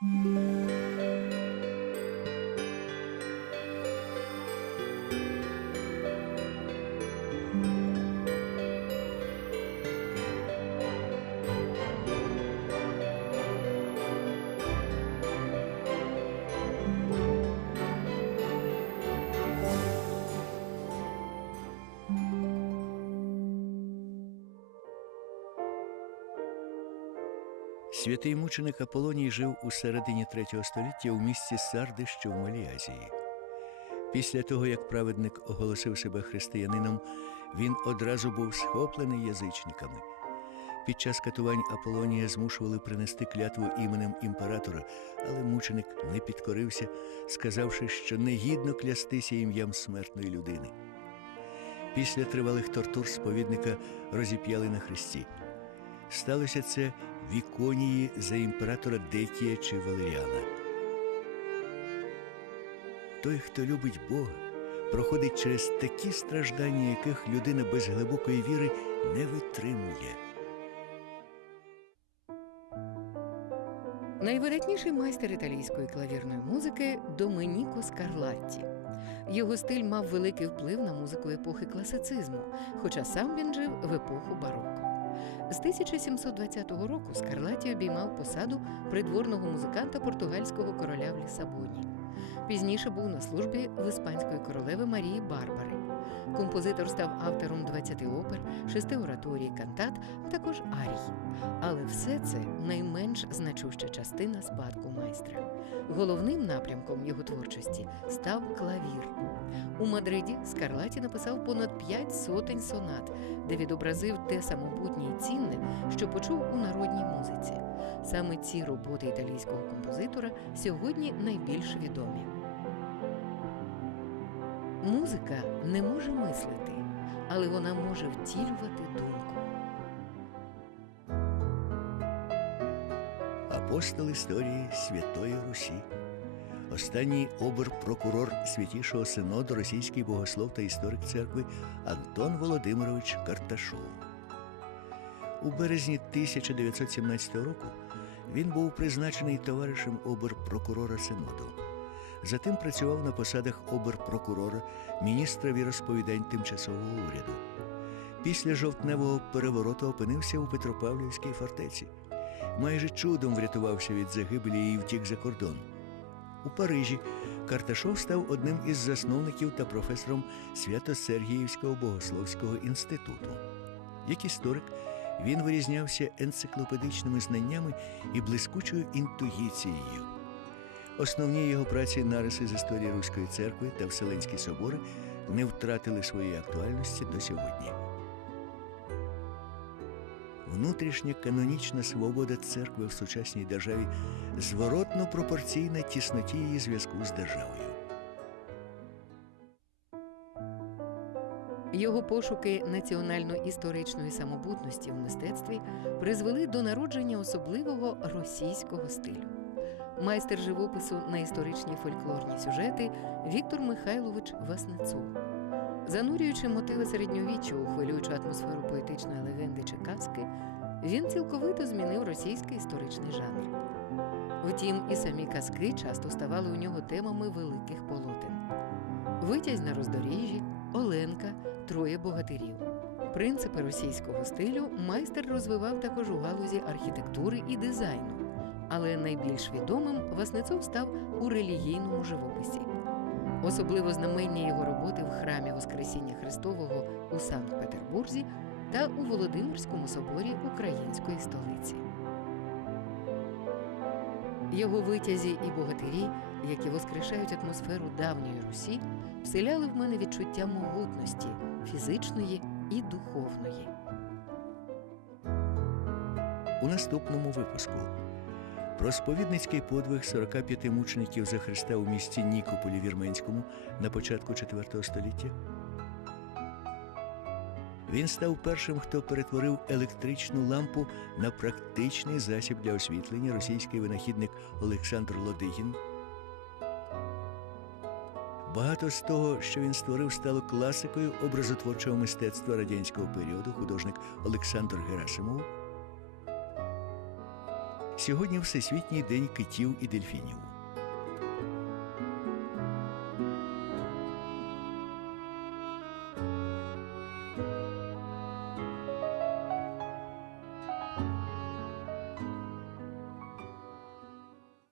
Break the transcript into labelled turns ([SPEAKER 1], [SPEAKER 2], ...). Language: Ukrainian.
[SPEAKER 1] Música Святий мученик Аполоній жив у середині третього століття у місті Сарди, що в Малій Азії. Після того, як праведник оголосив себе християнином, він одразу був схоплений язичниками. Під час катувань Аполонія змушували принести клятву іменем імператора, але мученик не підкорився, сказавши, що негідно клястися ім'ям смертної людини. Після тривалих тортур сповідника розіп'яли на хресті. Сталося це в Іконії за імператора Декія чи Валеріана. Той, хто любить Бога, проходить через такі страждання, яких людина без глибокої віри не витримує.
[SPEAKER 2] Найвидатніший майстер італійської клавірної музики Доменіко Скарлатті. Його стиль мав великий вплив на музику епохи класицизму, хоча сам він жив в епоху бароко. З 1720 року Скарлаті обіймав посаду придворного музиканта португальського короля в Лісабоні. Пізніше був на службі в іспанської королеви Марії Барбари. Композитор став автором 20 опер, 6 ораторій, кантат, а також арій. Але все це найменш значуща частина спадку майстра. Головним напрямком його творчості став клавір. У Мадриді Скарлаті написав понад п'ять сотень сонат, де відобразив те самобутнє і цінне, що почув у народній музиці. Саме ці роботи італійського композитора сьогодні найбільш відомі. Музика не може мислити, але вона може втілювати думку.
[SPEAKER 1] Апостол історії Святої Русі. Останній обер-прокурор Святішого Синоду, російський богослов та історик церкви Антон Володимирович Карташов. У березні 1917 року він був призначений товаришем обер-прокурора Синоду. Затим працював на посадах обер-прокурора, міністра віросповідань тимчасового уряду. Після жовтневого перевороту опинився у Петропавлівській фортеці. Майже чудом врятувався від загибелі і втік за кордон. У Парижі Карташов став одним із засновників та професором Свято-Сергіївського богословського інституту. Як історик, він вирізнявся енциклопедичними знаннями і блискучою інтуїцією. Основні його праці нариси з історії Руської церкви та Вселенські собори не втратили своєї актуальності до сьогодні. Внутрішня канонічна свобода церкви в сучасній державі зворотно пропорційна тісноті її зв'язку з державою.
[SPEAKER 2] Його пошуки національно-історичної самобутності в мистецтві призвели до народження особливого російського стилю. Майстер живопису на історичні фольклорні сюжети Віктор Михайлович Васнецов. Занурюючи мотиви середньовіччя у хвилюючу атмосферу поетичної легенди чи казки, він цілковито змінив російський історичний жанр. Втім, і самі казки часто ставали у нього темами великих полотен. Витязь на роздоріжжі, Оленка, троє богатирів. Принципи російського стилю майстер розвивав також у галузі архітектури і дизайну, але найбільш відомим Васнецов став у релігійному живописі. Особливо знаменні його роботи в храмі Воскресіння Христового у Санкт-Петербурзі та у Володимирському соборі української столиці. Його витязі і богатирі, які воскрешають атмосферу давньої Русі, вселяли в мене відчуття могутності фізичної і духовної.
[SPEAKER 1] У наступному випуску про сповідницький подвиг 45 мучеників за Христа у місті Нікополі Вірменському на початку IV століття. Він став першим, хто перетворив електричну лампу на практичний засіб для освітлення російський винахідник Олександр Лодигін. Багато з того, що він створив, стало класикою образотворчого мистецтва радянського періоду художник Олександр Герасимов. Сьогодні Всесвітній день китів і дельфінів.